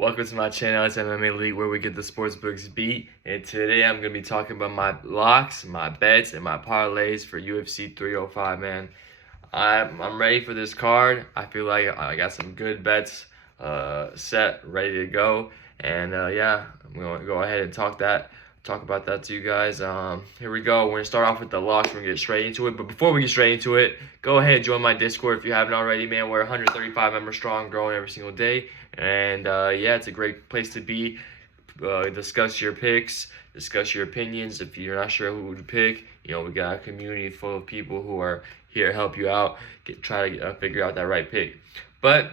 Welcome to my channel. It's MMA Elite, where we get the sportsbooks beat. And today I'm going to be talking about my locks, my bets, and my parlays for UFC 305, man. I'm ready for this card. I feel like I got some good bets set, ready to go. And yeah, I'm going to go ahead and talk about that to you guys. Here we go. We're going to start off with the locks. We're going to get straight into it. But before we get straight into it, go ahead and join my Discord if you haven't already, man. We're 135 members strong, growing every single day. And yeah, it's a great place to be. Discuss your picks, discuss your opinions. If you're not sure who to pick, you know, we got a community full of people who are here to help you out, try to figure out that right pick. But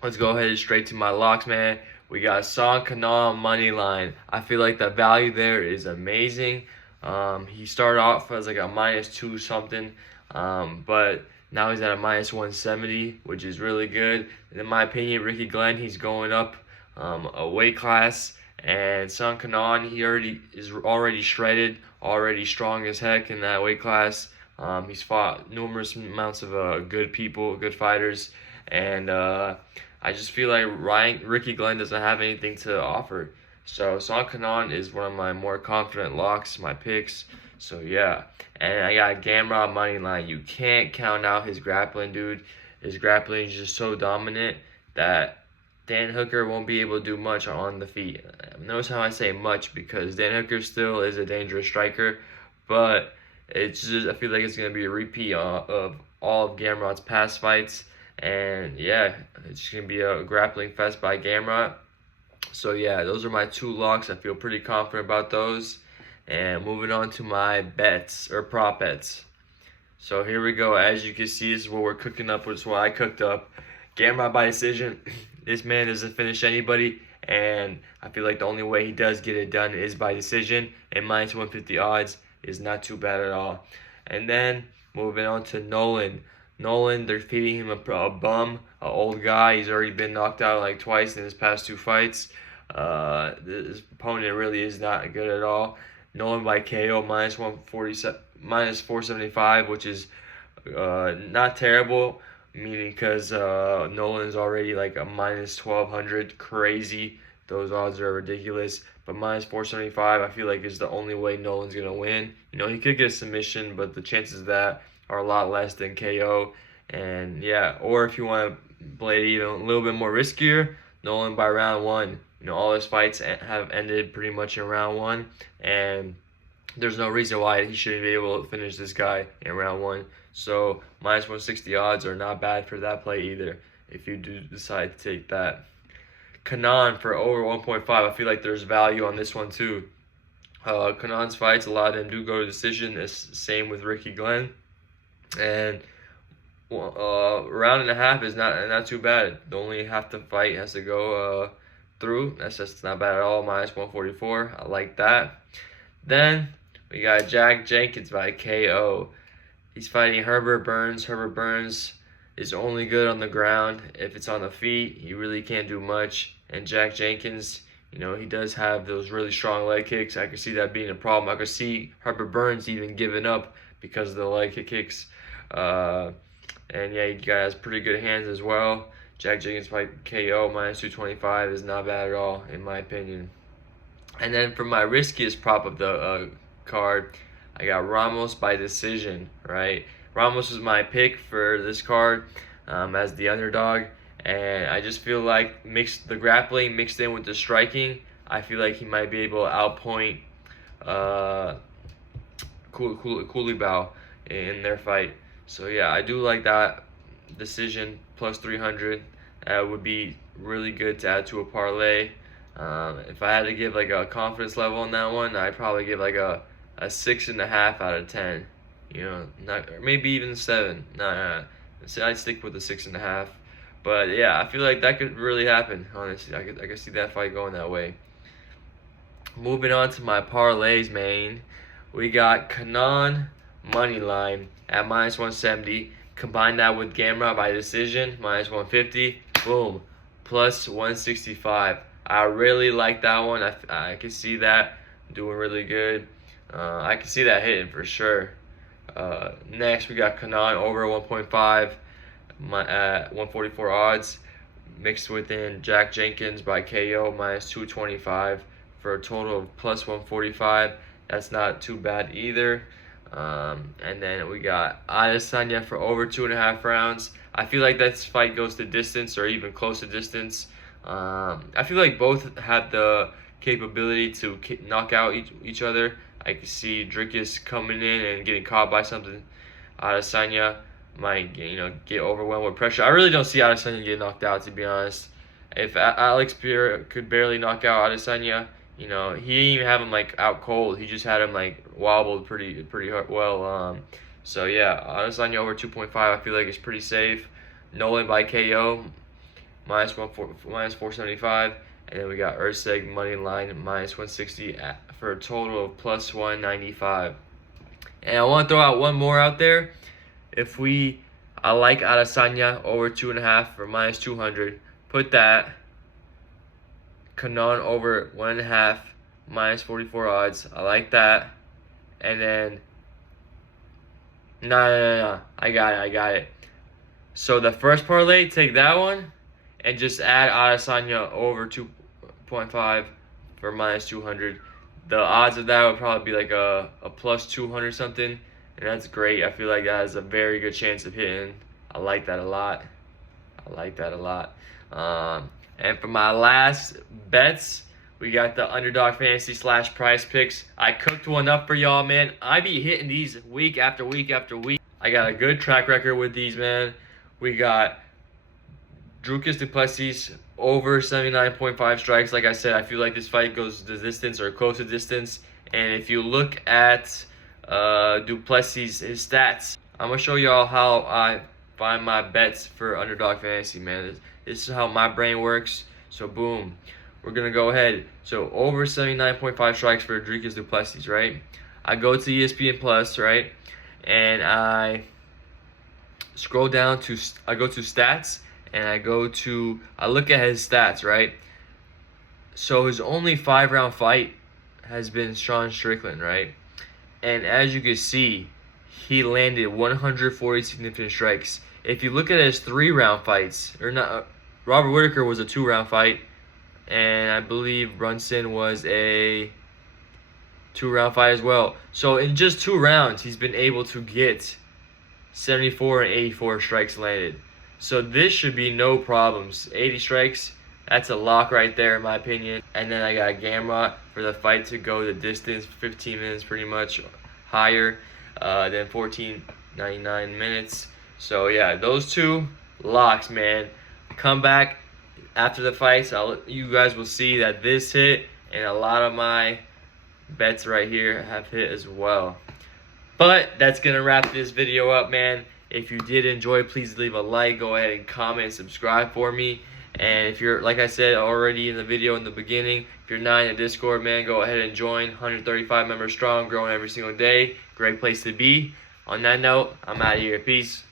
let's go ahead and straight to my locks, man. We got Song Kanal money line. I feel like the value there is amazing. He started off as like a -2 something, but now he's at a -170, which is really good. And in my opinion, Ricky Glenn, he's going up a weight class, and Song Kanal, he is already shredded, already strong as heck in that weight class. He's fought numerous amounts of good people, good fighters, and I just feel like Ricky Glenn doesn't have anything to offer. So Song Kanal is one of my more confident locks, my picks. So yeah, and I got Gamrot money line. You can't count out his grappling, dude. His grappling is just so dominant that Dan Hooker won't be able to do much on the feet. Notice how I say much, because Dan Hooker still is a dangerous striker, but it's just, I feel like it's gonna be a repeat of all of Gamrot's past fights. And yeah, it's gonna be a grappling fest by Gamrot. So yeah, those are my two locks. I feel pretty confident about those. And moving on to my bets, or prop bets. So here we go. As you can see, this is what we're cooking up. This is what I cooked up. Gamrot by decision. This man doesn't finish anybody, and I feel like the only way he does get it done is by decision. And -150 odds is not too bad at all. And then moving on to Nolan. Nolan, they're feeding him a bum, an old guy. He's already been knocked out like twice in his past 2 fights. This opponent really is not good at all. Nolan by KO, -147, -475, which is not terrible, meaning because Nolan's already like a -1200, crazy. Those odds are ridiculous. But -475, I feel like is the only way Nolan's gonna win. You know, he could get a submission, but the chances of that are a lot less than KO. And yeah, or if you want to play it even a little bit more riskier, Nolan by round 1. You know, all his fights have ended pretty much in round 1, and there's no reason why he shouldn't be able to finish this guy in round 1. So -160 odds are not bad for that play either, if you do decide to take that. Kanan for over 1.5. I feel like there's value on this one too. Kanan's fights, a lot of them do go to decision. It's same with Ricky Glenn. And round and a half is not too bad. The only half the fight has to go through. That's just not bad at all. -144. I like that. Then we got Jack Jenkins by KO. He's fighting Herbert Burns. Herbert Burns is only good on the ground. If it's on the feet, he really can't do much. And Jack Jenkins, you know, he does have those really strong leg kicks. I could see that being a problem. I could see Herbert Burns even giving up because of the leg kicks. And yeah, he has pretty good hands as well. Jack Jenkins by KO -225 is not bad at all, in my opinion. And then for my riskiest prop of the card, I got Ramos by decision, right? Ramos is my pick for this card as the underdog. And I just feel like the grappling mixed in with the striking, I feel like he might be able to outpoint Kulibao in their fight. So yeah, I do like that decision +300. Would be really good to add to a parlay. If I had to give like a confidence level on that one, I'd probably give like a 6.5 out of 10. You know, or maybe even 7. So I'd stick with the 6.5. But yeah, I feel like that could really happen. Honestly, I could see that fight going that way. Moving on to my parlays, man. We got Kanan money line at -170. Combine that with Gamrot by decision, -150. Boom, +165. I really like that one. I can see that doing really good. I can see that hitting for sure. Next, we got Kanan over 1.5 at 144 odds. mixed within Jack Jenkins by KO minus 225 for a total of plus 145. That's not too bad either. And then we got Adesanya for over 2.5 rounds. I feel like this fight goes to distance or even close to distance. I feel like both have the capability to knock out each other. I can see Dricus coming in and getting caught by something. Adesanya might get overwhelmed with pressure. I really don't see Adesanya get knocked out, to be honest. If Alex could barely knock out Adesanya, he didn't even have him out cold. He just had him wobbled pretty well. So yeah, Adesanya over 2.5. I feel like it's pretty safe. Nolan by KO minus 475, and then we got Erceg money line minus 160 for a total of plus 195. And I want to throw out one more out there. I like Adesanya over 2.5 for minus 200. Put that. Kanon over 1.5 minus 44 odds. I like that. And then no. I got it. So the first parlay, take that one and just add Adesanya over 2.5 for minus 200. The odds of that would probably be a plus 200 something, and that's great. I feel like that has a very good chance of hitting. I like that a lot. And for my last bets, we got the Underdog Fantasy / PrizePicks. I cooked one up for y'all, man. I be hitting these week after week after week. I got a good track record with these, man. We got Dricus Du Plessis over 79.5 strikes. Like I said, I feel like this fight goes the distance or close to distance. And if you look at Du Plessis, his stats, I'm going to show y'all how I find my bets for Underdog Fantasy, man. This is how my brain works. So boom, we're going to go ahead. So over 79.5 strikes for Dricus Du Plessis, right? I go to ESPN Plus, right? And I scroll down to, I go to stats, and I look at his stats, right? So his only 5-round fight has been Sean Strickland, right? And as you can see, he landed 140 significant strikes. If you look at his 3-round fights, or not, Robert Whittaker was a 2-round fight, and I believe Brunson was a 2-round fight as well. So in just 2 rounds, he's been able to get 74 and 84 strikes landed. So this should be no problems. 80 strikes, that's a lock right there in my opinion. And then I got Gamrot for the fight to go the distance, 15 minutes pretty much higher than 14.99 minutes. So yeah, those 2 locks, man. Come back after the fights. You guys will see that this hit, and a lot of my bets right here have hit as well. But that's gonna wrap this video up, man. If you did enjoy, please leave a like, go ahead and comment and subscribe for me. And if you're, like I said already in the video in the beginning, if you're not in the Discord, man, go ahead and join. 135 members strong, growing every single day. Great place to be. On that note, I'm out of here. Peace.